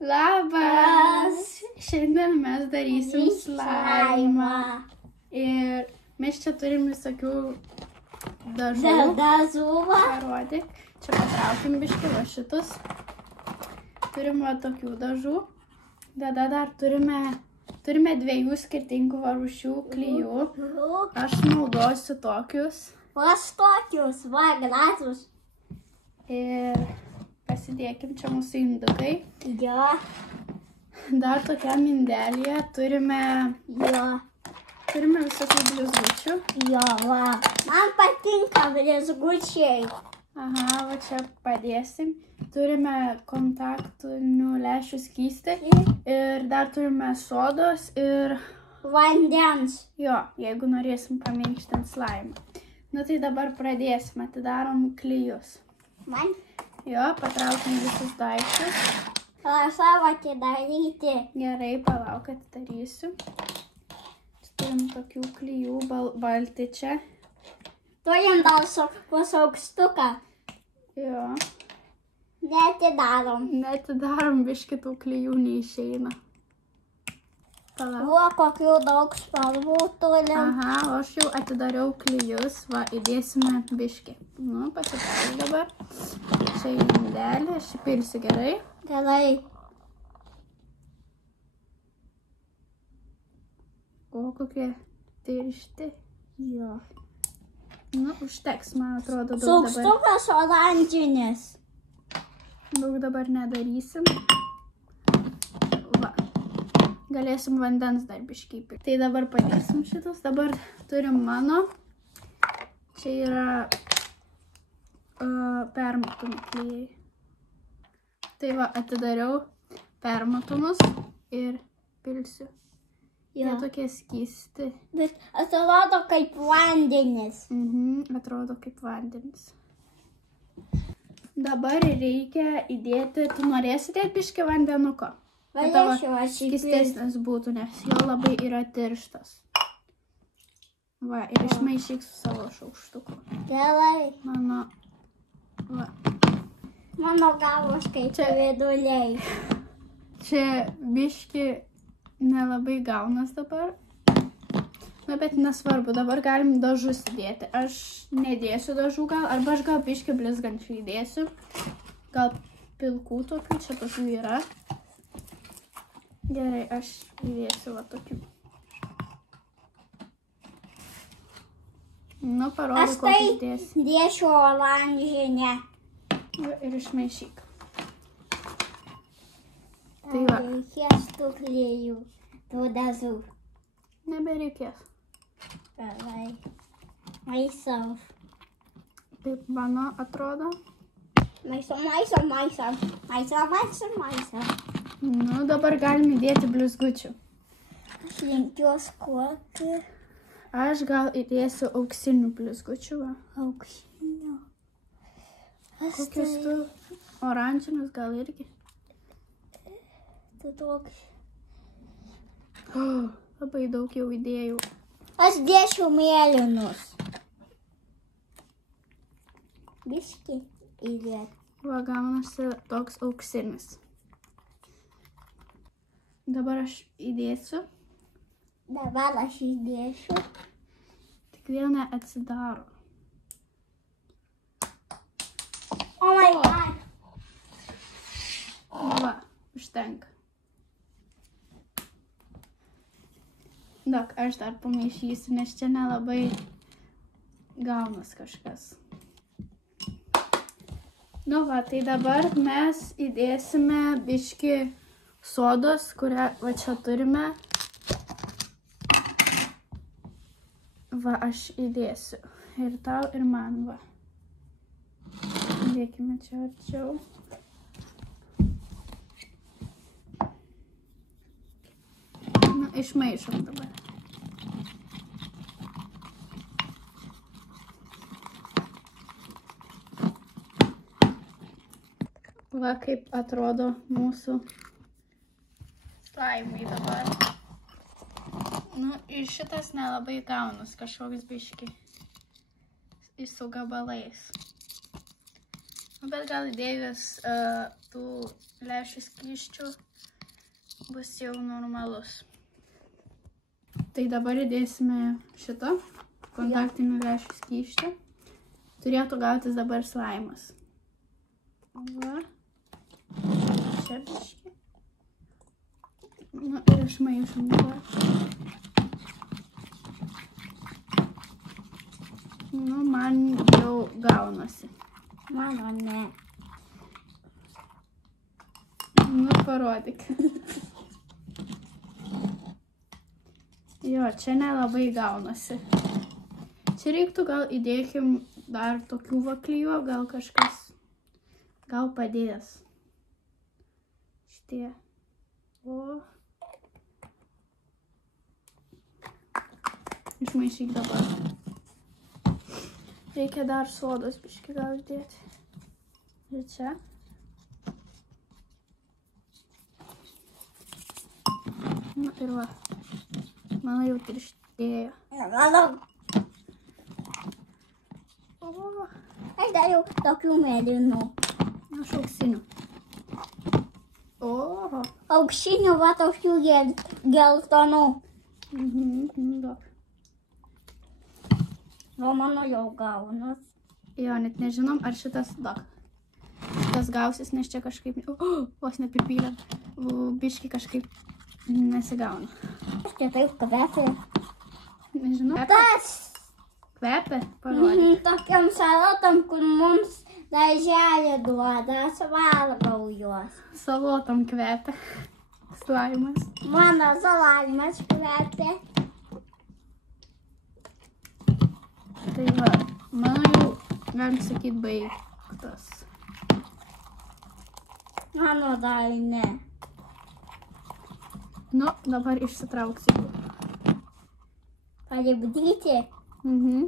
Labas! Šiandien mes darysim slaimą. Ir mes čia turim visokių dažų. Parodyk. Čia patraukim biškį va šitus. Turim va tokių dažų. Tada dar turime dviejų skirtingų rūšių klijų. Aš naudosiu tokius. Aš tokius, va, gražus. Ir pasidėkim čia mūsų indukai. Jo. Dar tokia mindelėje turime visokių blizgučių. Jo, va. Man patinka blizgučiai. Aha, va čia padėsim. Turime kontaktinių lęšių skystį. Ir dar turime sodos ir vandens. Jo, jeigu norėsim paminkštinti slaimą. Nu tai dabar pradėsim, atidarom klijus. Man? Jo, patraukim visus daiktus. Prašau atidaryti. Gerai, palauk, atidarysiu. Turim tokių klijų, balti čia. Turim dar aukstuką. Jo. Netidarom, biškį tų klijų neišeina. Palauk. Va, kokių daug spalvų turim. Aha, o aš jau atidariau klijus, va, įdėsime biškį. Nu, pasitrauk dabar. Čia į indelį, aš įpilsiu gerai. Gerai. O, kokie tiršti. Jo. Nu, užteks, man atrodo, daug dabar. Aukstukas oranžinis. Daug dabar nedarysim. Va. Galėsim vandens dar biškį įpilti. Tai dabar padėsim šitus. Dabar turim mano. Čia yra permatomi klijai. Tai va, atidariau permatomus ir pilsiu. Jie tokie skysti. Bet atrodo kaip vandenis. Atrodo kaip vandenis. Dabar reikia įdėti, tu norėsi įdėti biškį vandenuko? Galėčiau aš įpilti. Skystesnis būtų, nes jo labai yra tirštas. Va, ir išmaišyk su savo šaukštuku. Gerai. Mano galvos kaip viduliai. Čia biškį nelabai gaunas dabar. Na, bet nesvarbu, dabar galim dažus įdėti. Aš nedėsiu dažų gal, arba aš gal biškį blizgančių įdėsiu. Gal pilkų tokių, čia tokių yra. Gerai, aš įdėsiu va tokių. Nu, parodu, kokį įdėsi. Aš tai dėsiu oranžinę. Ir išmaišyk. Tai va. Reikės tų klijų, tų dažų. Nebereikės. Gerai. Maisau. Taip mano atrodo. Maisau. Nu, dabar galim įdėti blizgučių. Aš linkiuos kokį. Aš gal įdėsiu auksinių blizgučių. Auksinių. Kokius tu? Oranžinius gal irgi? Tu toks. Labai daug jau įdėjau. Aš dėsiu mėlynus. Biškį įdėti. Va, gaunasi toks auksinis. Dabar aš įdėsiu. Tik vieną atsidaro. Oh my god. Va, užtenka. Daug, aš dar pamaišysiu, nes čia nelabai gaunas kažkas. Nu va, tai dabar mes įdėsime biškį sodos, kurią va čia turime. Va, aš įdėsiu. Ir tau, ir man, va. Dėkime čia arčiau. Nu, išmaišom dabar. Va, kaip atrodo mūsų slaimai dabar. Nu, ir šitas nelabai gaunas, kažkoks biškį su gabalais. Bet gal įdėjus tų lęšių skysčių bus jau normalus. Tai dabar įdėsime šitą kontaktinį lęšių skystį. Turėtų gautis dabar slaimas. Va. Čia biškį. Nu, ir išmaišom dabar. Nu, man jau gaunasi. Mano ne. Nu, parodyk. Jo, čia nelabai gaunasi. Čia reiktų gal įdėkim dar tokių vaklyjų, gal kažkas, gal padės. Šitie. O. Išmaišyk dabar. Reikia dar sodos biškį gal uždėti. Ir čia. Nu ir va. Mano jau tirštėjo. Mano. O. Aš dariau tokių mėlynų. Aš auksinių. Oho. Auksinių, va tokių geltonų. Daug. O mano jau gaunas. Jo, net nežinom, ar šitas daug. Šitas gausis, nes čia kažkaip... Vos nepipylėm. Biškį kažkaip nesigauna. Aš čia taip kvepia. Nežinau. Tas! Kvepia? Parodyk. Tokiam salotom, kur mums darželį duoda, aš valgau juos. Salotom kvepia. Slaimas. Mano salaimas kvepia. Tai va, mano jau, galim sakyt, baigtas. Mano dar ne. Nu, dabar išsitrauksiu. Palipdyti? Mhm.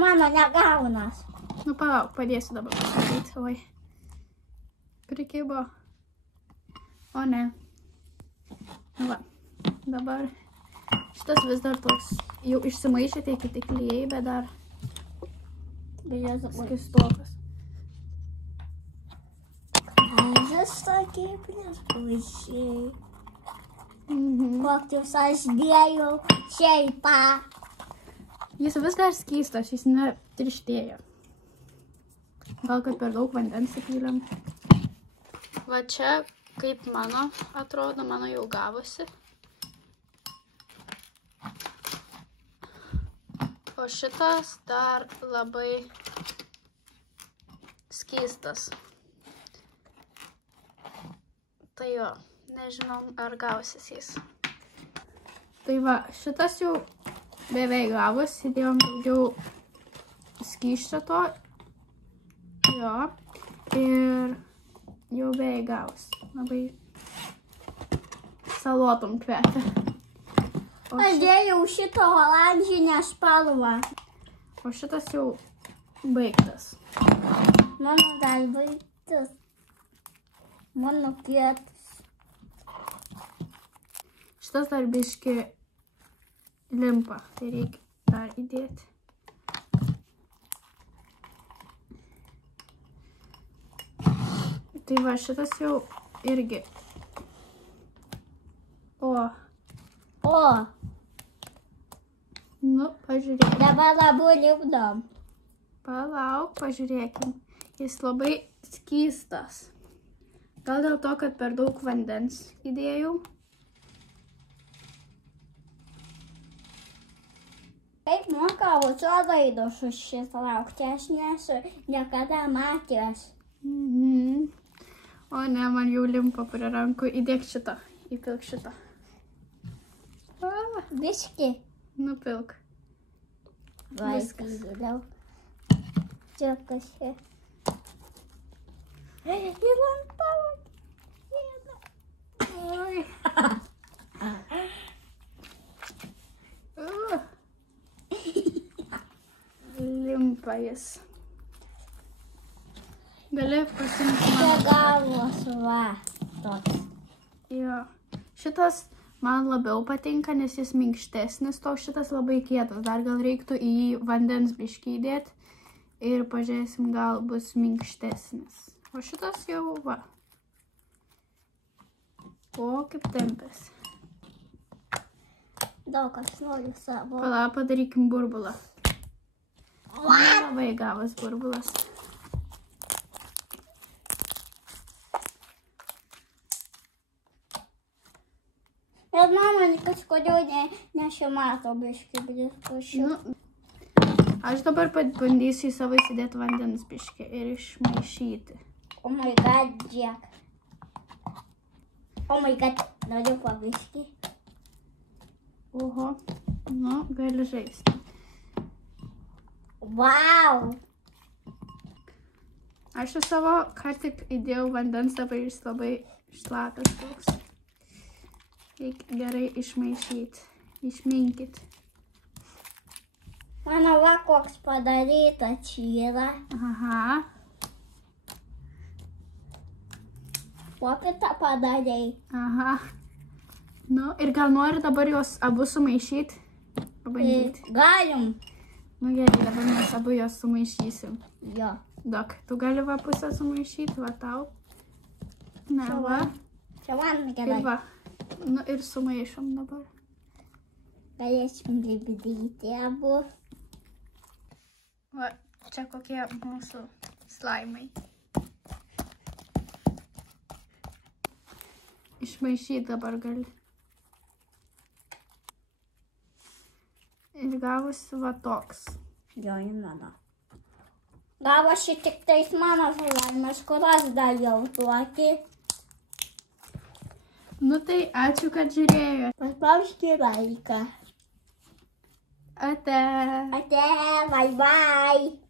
Mano negaunas. Nu, palauk, padėsiu dabar pasakyti. Oi. Prikibo. O ne. Nu va, dabar šitas vis dar toks, jau išsimaišė tie kiti klijai, bet dar skistokas. Vis tokie blizgučiai. Kokius aš dėjau šiaipą. Jis vis dar skystas, jis netirštėjo. Gal kad per daug vandens įpylėm. Va čia, kaip mano atrodo, mano jau gavosi. O šitas dar labai skystas. Tai jo, nežinom, ar gausis jis. Tai va, šitas jau beveik gavus, įdėjom daugiau skysčio to. Jo, ir jau beveik gavus. Labai salotom kvepia. Aš dėjau šitą oranžinę spalvą. O šitas jau baigtas. Mano dar baigtas. Mano pietus. Šitas dar biški limpa, tai reikia dar įdėti. Tai va, šitas jau irgi. O. Nu, pažiūrėk. Dabar abu lipdom. Palauk, pažiūrėkim. Jis labai skystas. Gal dėl to, kad per daug vandens įdėjau. Kaip mokau solaidos užsitraukti, aš nesu niekada matęs. O ne, man jau limpa prie rankų. Įdėk šitą, įpilk šitą. Biški. Nupilk. Viskas. Čia kažkai. Ir ant tavo. Oi. Limpa jis. Gali pasimti Čia mano. galvos va. Toks. Jo. Šitas man labiau patinka, nes jis minkštesnis, to šitas labai kietas. Dar gal reiktų į jį vandens biškį įdėti ir pažiūrėsim, gal bus minkštesnis. O šitas jau va. O, kaip tempės. Daug aš noriu savo. Pala, padarykim burbulą. Labai gavas burbulas. Bet mama kažkodėl nesimato biškį blizgučių. Aš dabar bandysiu į savo įsidėti vandens biškį ir išmaišyti. Oh my god, Jack. Oh my god, noriu pabiškį. Oho, nu, gali žaisti. Wow. Aš į savo ką tik įdėjau vandens, dabar jis labai šlapias toks. Reikia gerai išmaišyti, išminkyti. Mano va koks padaryta čia yra. Aha. Popitą padarei. Aha. Nu, ir gal nori dabar juos abu sumaišyti? Pabandyti. Galim. Nu gerai, dabar mes abu juos sumaišysim. Jo. Dok, tu gali va pusę sumaišyti, va tau. Na, Čia va. Čia man Ir gerai. va. Nu ir sumaišom dabar. Galėsim lipdyti abu. Va, čia kokie mūsų slaimai. Išmaišyti dabar gali. Ir gavosi va toks. Jo, mano. Gavosi tik tais mano slaimas, kurios dariau tokį. Nu tai ačiū, kad žiūrėjo. Paspauskite laiką. Ate. Ate, bye bye.